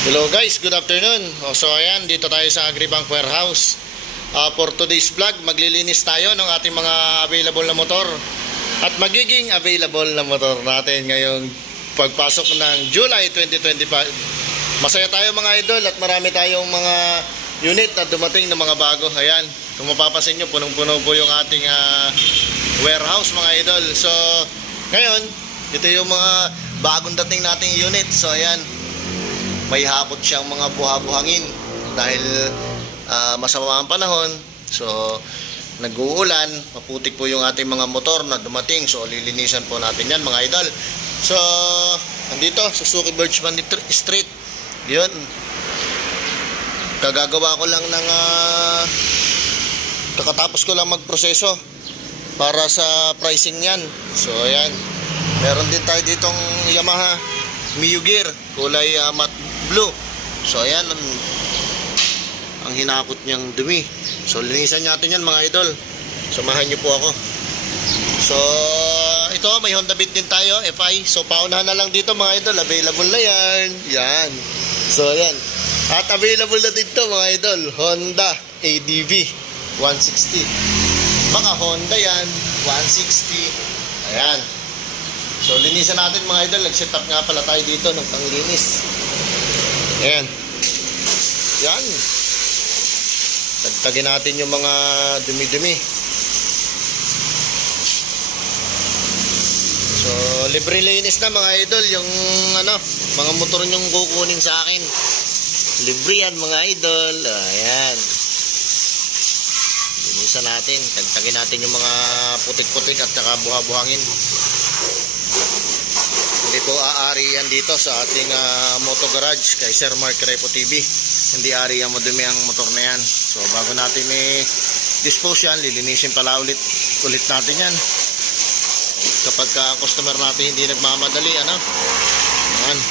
Hello guys, good afternoon. So ayan, dito tayo sa Agribank Warehouse. For today's vlog, maglilinis tayo ng ating mga available na motor at magiging available na motor natin ngayong pagpasok ng July 2025. Masaya tayo mga idol at marami tayong mga unit na dumating na mga bago. Ayan, kung mapapasin nyo, punong-puno po yung ating warehouse mga idol. So ngayon, ito yung mga bagong dating nating unit. So ayan, may hakot siyang mga buha-buhangin dahil masama ang panahon. So nag-uulan, maputik po yung ating mga motor na dumating. So lilinisan po natin yan mga idol. So nandito Suzuki Birchman Street. Yun, kagagawa ko lang ng kakatapos ko lang magproseso para sa pricing yan. So ayan, meron din tayo ditong Yamaha Mio Gear kulay matte blue. So ayan, ang hinakot niyang dumi. So linisan natin yan mga idol. Samahan niyo po ako. So ito, may Honda Beat din tayo, FI. So paunahan na lang dito mga idol. Available na yan. Yan. So ayan, at available na dito mga idol, Honda ADV 160. Baka Honda yan, 160. Ayan. So linisan natin mga idol. Nag-set up nga pala tayo dito ng panglinis. Ayan. Yan. Tagtagin natin yung mga dumi-dumi. So libre linis na mga idol. Yung mga motor nyong kukunin sa akin, libre yan mga idol. Ayan. Linisan natin. Tagtagin natin yung mga putik-putik at saka buha-buhangin. Hindi po aari yan dito sa ating Moto Garage kay Sir Mark Repo TV. Hindi aari yan madumi ang motor na yan. So bago natin i-dispose yan, lilinisin pala ulit natin yan. Kapag customer natin hindi nagmamadali, Ayan.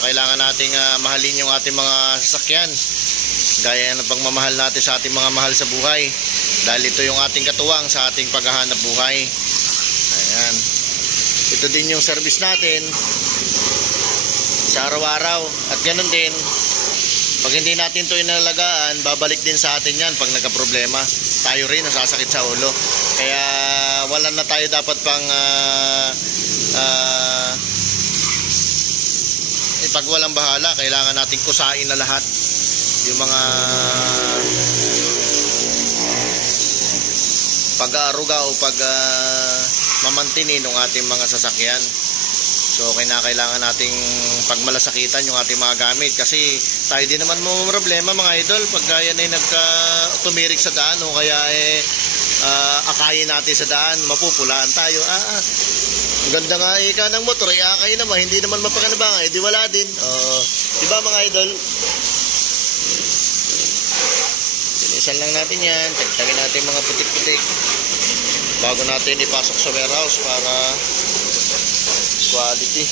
Kailangan nating mahalin yung ating mga sasakyan gaya ng pagmamahal natin sa ating mga mahal sa buhay, dahil ito yung ating katuwang sa ating paghahanap buhay. Ayan, ito din yung service natin sa araw-araw. At ganun din, pag hindi natin ito inalagaan, babalik din sa atin yan pag nagka-problema. Tayo rin nasasakit sa ulo. Kaya wala na tayo dapat pang pag walang bahala. Kailangan nating kusain na lahat yung mga pag-aaruga o mamantinin ng ating mga sasakyan. So kailangan nating pagmalasakitan yung ating mga gamit, kasi tayo din naman mo problema mga idol pag yan ay tumirik sa daan o kaya akayin natin sa daan, mapupulaan tayo. Ganda nga ika ng motor, akay naman, hindi naman mapakanabangan, di wala din. Diba mga idol? Sinisan lang natin yan, tagtagin natin mga putik-putik bago natin ipasok sa warehouse para quality.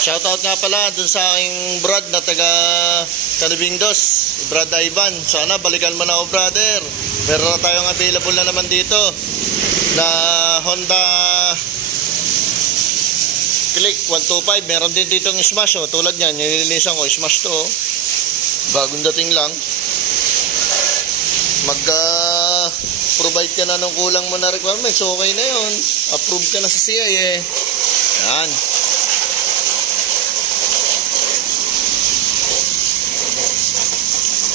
Shoutout nga pala dun sa aking Brad na taga Calibingdos, Brad Ivan. Sana balikan mo na ako, brother. Meron na tayong available na naman dito na Honda Click 125. Meron din dito ng Smash, tulad niyan, nililisan ko, Smash to, bagong dating lang. Mag-provide ka na ng kulang mo na requirements, okay na yun. Approve ka na sa CIA. Yan.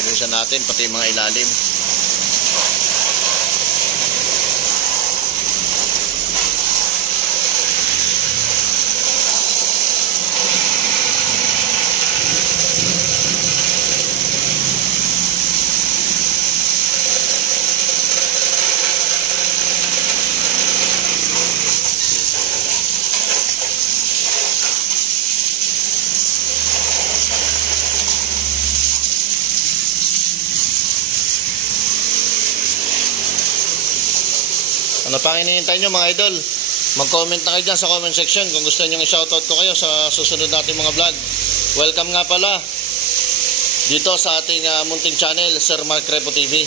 Linisan natin pati mga ilalim. Ano pang hinihintay nyo mga idol? Mag-comment na kayo dyan sa comment section kung gusto nyo i-shoutout ko kayo sa susunod natin mga vlog. Welcome nga pala dito sa ating munting channel, Sir Mark Repo TV.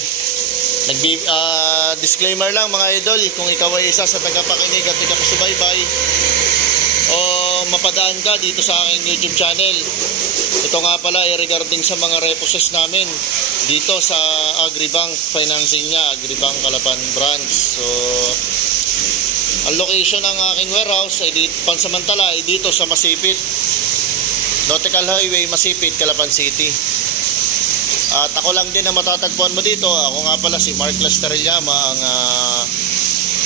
Disclaimer lang mga idol, kung ikaw ay isa sa tagapakinig at tagapasubaybay o mapadaan ka dito sa aking YouTube channel, ito nga pala ay regarding sa mga reposes namin dito sa Agribank financing niya, Agribank Calapan branch. So ang location ng aking warehouse ay dito, pansamantala ay dito sa Masipit, Nautical Highway, Masipit, Calapan City. At ako lang din ang matatagpuan mo dito. Ako nga pala si Mark Lasterillama, ang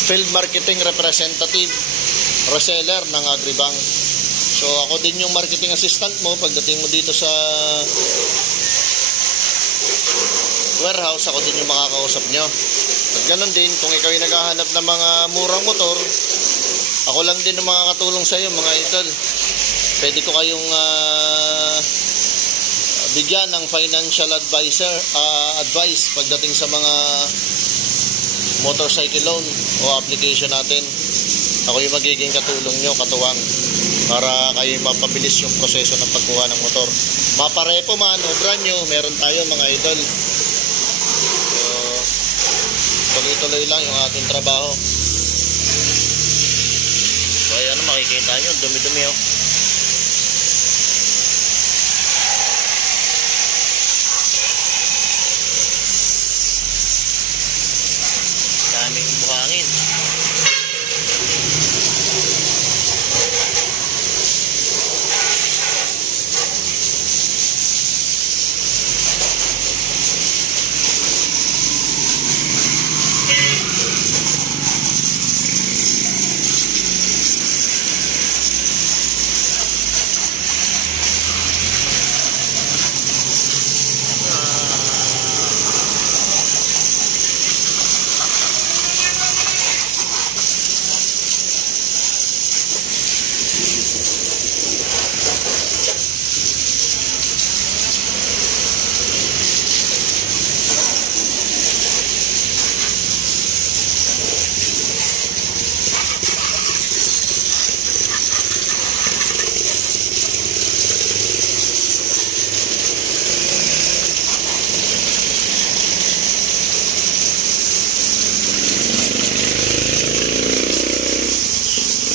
Field Marketing Representative, reseller ng Agribank. So ako din yung marketing assistant mo pagdating mo dito sa warehouse. Ako din yung makakausap nyo. At ganun din, kung ikaw ay naghahanap ng mga murang motor, ako lang din ang makakatulong sa iyo mga idol. Pwede ko kayong bigyan ng financial advice pagdating sa mga motorcycle loan o application natin. Ako yung magiging katulong nyo, katuwang, para kayo mapabilis yung proseso ng pagkuha ng motor. Maparepo man o brand new, meron tayo mga idol. So tuloy-tuloy lang yung ating trabaho. So ayan, makikita nyo, dumi-dumi oh. Daming buhangin.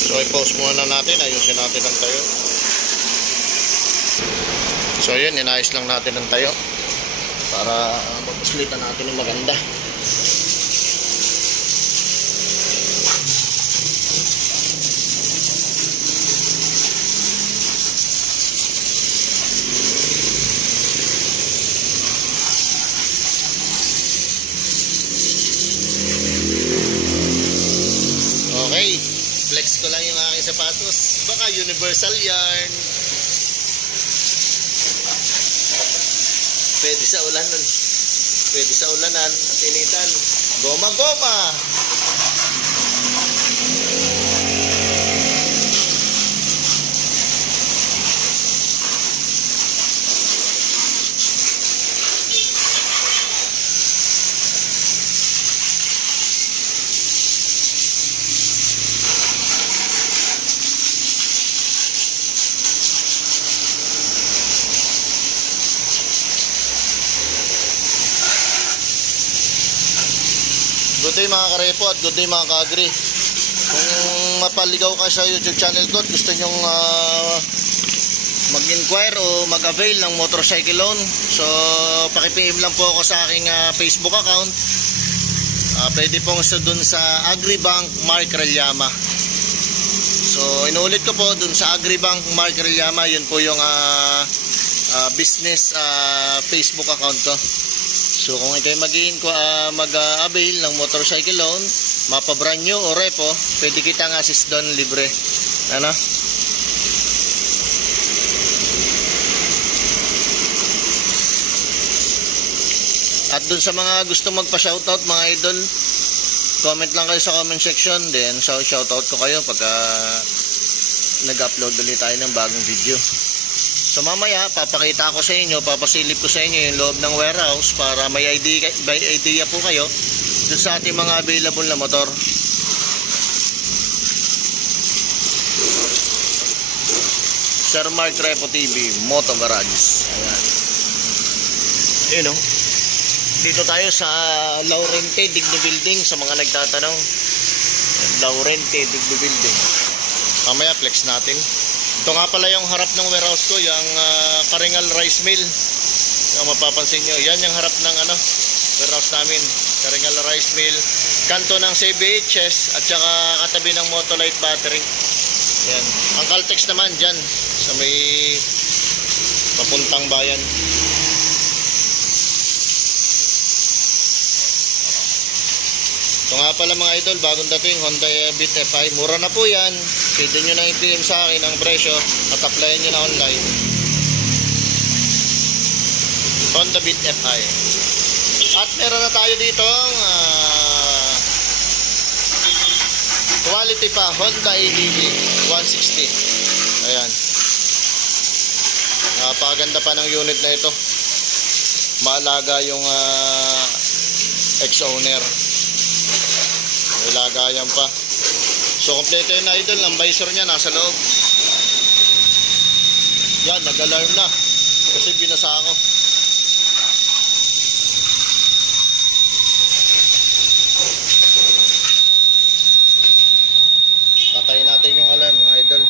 So i-pause muna natin, ayusin natin ang tayo. So yun, inayos lang natin ang tayo para mapuslitan natin ng maganda. Okay, flex ko lang yung aking sapatos. Baka universal yarn. Pwede sa ulanan. Pwede sa ulanan at initan. Goma-goma! Good day mga karepo at good day mga ka-agri. Kung mapaligaw ka sa YouTube channel ko at gusto nyong mag-inquire o mag-avail ng motorcycle loan, so paki-PM lang po ako sa aking Facebook account. Pwede pong dun sa Agribank Mark Relllama. So inuulit ko po, dun sa Agribank Mark Relllama, yun po yung business Facebook account ko. So kung kayo mag-avail ng motorcycle loan, mapa-brand new o repo, pwede kitang assist doon libre. Ano? At dun sa mga gusto magpa-shoutout mga idol, comment lang kayo sa comment section, then shoutout ko kayo pagka nag-upload ulit tayo ng bagong video. So mamaya papakita ko sa inyo, papasilip ko sa inyo yung loob ng warehouse para may idea po kayo dun sa ating mga available na motor. Sir Mark Repo TV, Moto Garage. Ayan. Yun o. Dito tayo sa Laurente Digno Building sa mga nagtatanong. Laurente Digno Building. Mamaya flex natin. Ito nga pala yung harap ng warehouse ko, yung Karingal Rice Mill. Yung mapapansin nyo, yan yung harap ng warehouse namin. Karingal Rice Mill. Kanto ng CBHS at saka katabi ng Motolite battery. Yan. Ang Caltex naman dyan sa may papuntang bayan. Ito nga pala mga idol, bagong dating Honda Beat FI. Mura na po yan. Pwede nyo na i-PM sa akin ang presyo at applyin nyo na online. Honda Beat FI. At meron na tayo dito quality pa, Honda ADV 160. Ayan. Napaganda pa ng unit na ito. Maalaga yung ex-owner. May lagayan pa. So, kompleto yun na idol. Ang visor niya nasa loob. Yan, nag-alarm na. Kasi binasa ako. Patayin natin yung alarm mga idol.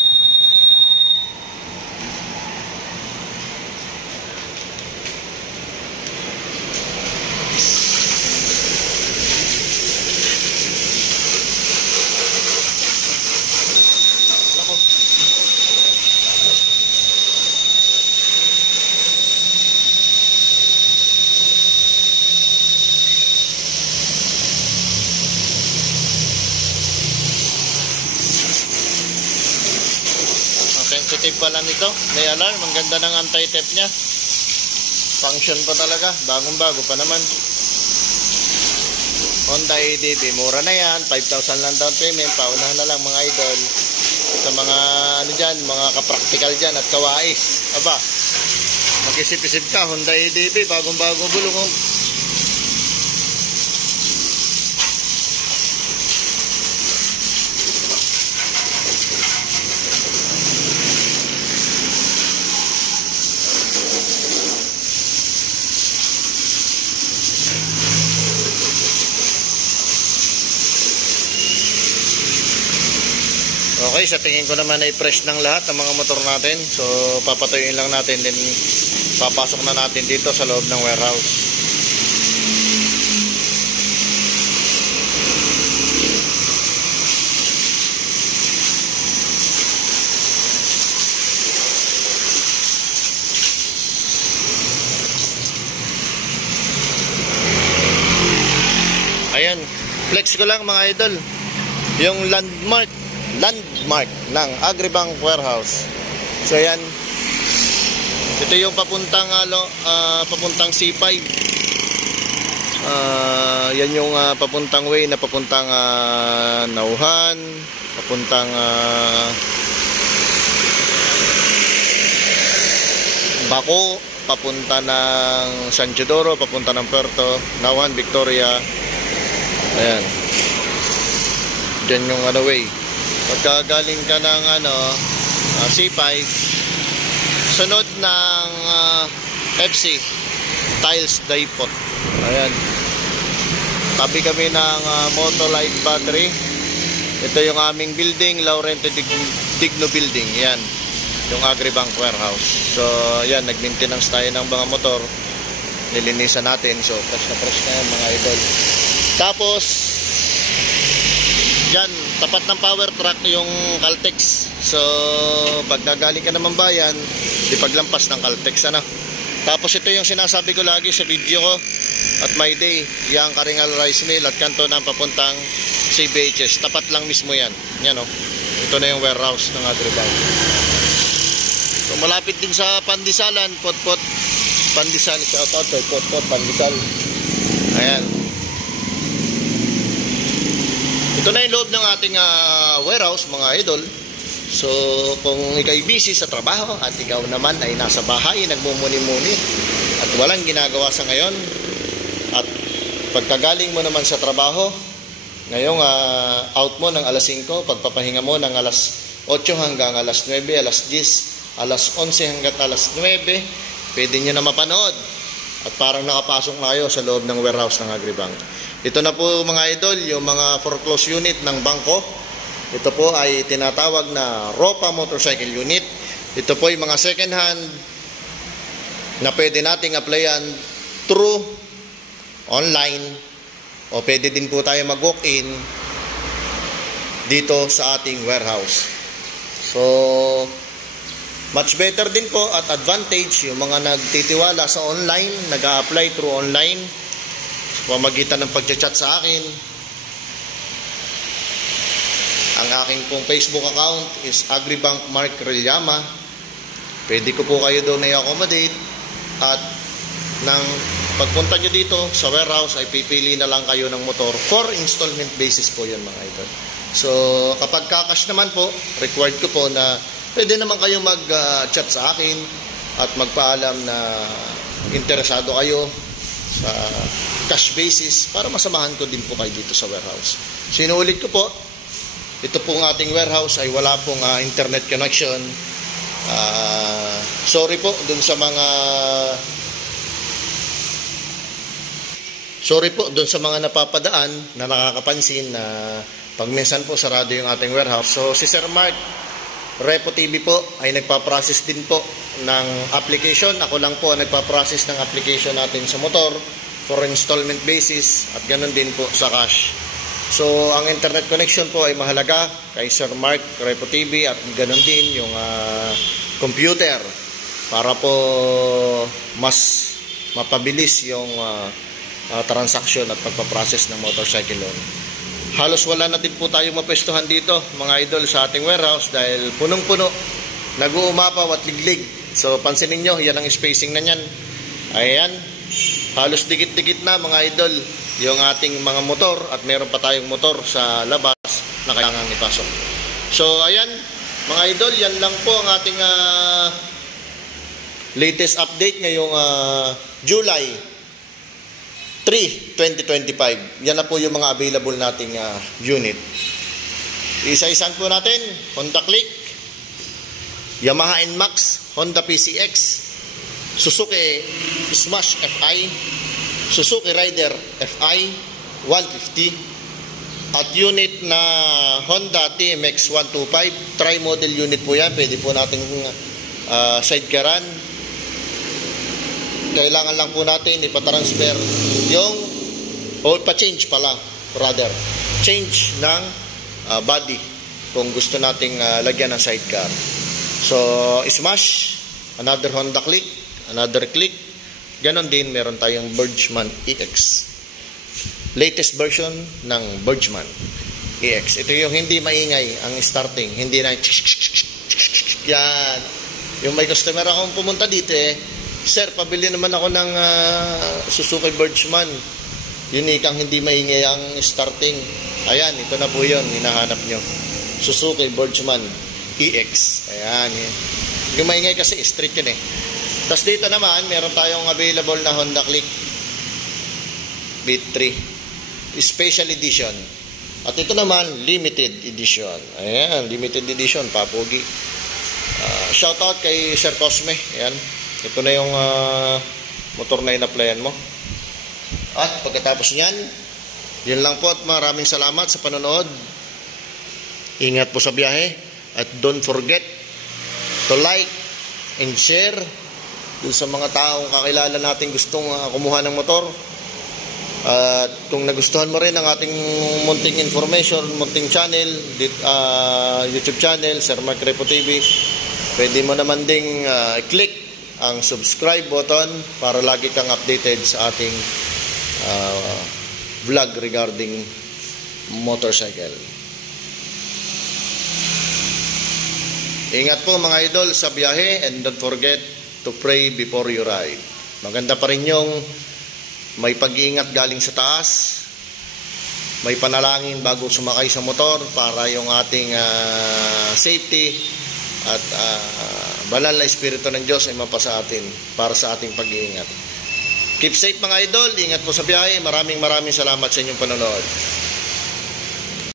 Sensitive pala nito. May alarm. Ang ganda ng anti-theft niya. Function pa talaga. Bagong-bago pa naman. Honda ADV. Mura na yan. 5,000 lang down payment. Paunahan na lang mga idol. Sa mga dyan, mga kapraktikal dyan at kawais. Aba, mag-isip-isip ka. Honda ADV. Bagong-bago bulong. Okay, sa tingin ko naman ay fresh ng lahat ng mga motor natin. So, papatuyuin lang natin, then papasok na natin dito sa loob ng warehouse. Ayan, flex ko lang mga idol. Yung landmark ng Agribank Warehouse. So yan. Ito yung papuntang papuntang C5. Yan yung papuntang way na papuntang Nauhan, papuntang Bako, papunta ng San Teodoro, papunta ng Puerto, Nauhan, Victoria. Ayan. Diyan yung way. Pagka galing ka ng C5, sunod ng FC Tiles Depot. Ayan. Tabi kami ng Motolite battery. Ito yung aming building, Laurente Digno Building. Yan, yung Agribank Warehouse. So, yan, nag-maintenance tayo ng mga motor. Nilinisan natin. So, fresh na yan mga idol. Tapos, yan, tapat ng power truck yung Caltex. So, pag nagaling ka naman bayan, di paglampas ng Caltex, Tapos ito yung sinasabi ko lagi sa video ko at my day, yung Karingal Rice Mill at kanto ng papuntang CBHS. Tapat lang mismo yan. Yan Ito na yung warehouse ng Agribank. So, malapit din sa Pandisalan, Potpot. Pandisal, shout out kay Potpot, Pandisal. Ayan. Ito na yung loob ng ating warehouse mga idol. So kung ikaw'y busy sa trabaho at ikaw naman ay nasa bahay, nagmumuni-muni at walang ginagawa sa ngayon, at pagkagaling mo naman sa trabaho, ngayong out mo ng alas 5, pagpapahinga mo ng alas 8 hanggang alas 9, alas 10, alas 11 hanggat alas 9, pwede nyo na mapanood. At parang nakapasok na kayo sa loob ng warehouse ng Agribank. Ito na po mga idol, yung mga foreclosed unit ng bangko. Ito po ay tinatawag na ROPA motorcycle unit. Ito po ay mga second hand na pwede nating applyan through online, o pwede din po tayo mag-walk-in dito sa ating warehouse. So, much better din po at advantage yung mga nagtitiwala sa online, nag-a-apply through online, pamagitan ng pag-chat sa akin. Ang aking pong Facebook account is Agribank Mark Rillama. Pwede ko po kayo doon i-accommodate, at nang pagpunta nyo dito sa warehouse ay pipili na lang kayo ng motor for installment basis po yun mga idol. So kapag kakash naman po, required ko po na pwede naman kayo mag-chat sa akin at magpaalam na interesado kayo sa cash basis para masamahan ko din po kayo dito sa warehouse. Sinuulit ko po, ito pong ating warehouse ay wala pong internet connection. Sorry po dun sa mga napapadaan na nakakapansin na pag minsan po sarado yung ating warehouse. So si Sir Mark Repo TV po ay nagpa-process din po ng application. Ako lang po ang nagpa-process ng application natin sa motor for installment basis, at ganun din po sa cash. So ang internet connection po ay mahalaga kay Sir Mark Repo TV, at ganun din yung computer para po mas mapabilis yung transaction at pagpaprocess ng motorcycle loan. Halos wala na din po tayong mapwestuhan dito mga idol sa ating warehouse dahil punong-puno, nag-uumapaw at liglig. So pansinin nyo, yan ang spacing na yan. Ayan, halos dikit-dikit na mga idol yung ating mga motor, at meron pa tayong motor sa labas na kailangan ipasok. So ayan mga idol, yan lang po ang ating latest update ngayong July 3, 2025. Yan na po yung mga available nating unit. Isa-isan po natin: Honda Click, Yamaha NMAX, Honda PCX, Suzuki Smash FI, Suzuki Rider FI 150, at unit na Honda TMX 125. Tri-model unit po yan. Pwede po natin sidecaran. Kailangan lang po natin ipatransfer yung, o pa-change pala, rather, change ng body kung gusto nating lagyan ng sidecar. So, Smash, another Honda Click, another Click. Ganon din, meron tayong Bergman EX. Latest version ng Bergman EX. Ito yung hindi maingay ang starting. Hindi na yan. Yung may customer akong pumunta dito Sir, pabili naman ako ng Suzuki Bergman. Unique ang hindi maingay ang starting. Ayan, ito na po yun. Hinahanap nyo. Suzuki Bergman EX. Ayan. Yung maingay kasi street yun Tapos dito naman, meron tayong available na Honda Click Beat 3. Special Edition. At ito naman, Limited Edition. Ayan, Limited Edition. Papogi. Shoutout kay Sir Cosme. Ayan. Ito na yung motor na in-applyan mo. At pagkatapos niyan, yun lang po, at maraming salamat sa panonood. Ingat po sa biyahe. At don't forget to like and share dun sa mga taong kakilala natin gustong kumuha ng motor. At kung nagustuhan mo rin ang ating munting information, munting channel, YouTube channel, Sir Mark Repo TV, pwede mo naman ding click ang subscribe button para lagi kang updated sa ating vlog regarding motorcycle. Ingat po mga idol sa biyahe, and don't forget to pray before you ride. Maganda pa rin yung may pag-iingat galing sa taas, may panalangin bago sumakay sa motor para yung ating safety at banal na espiritu ng Diyos ay mapasa atin para sa ating pag-iingat. Keep safe mga idol, ingat po sa biyahe. Maraming salamat sa inyong panonood.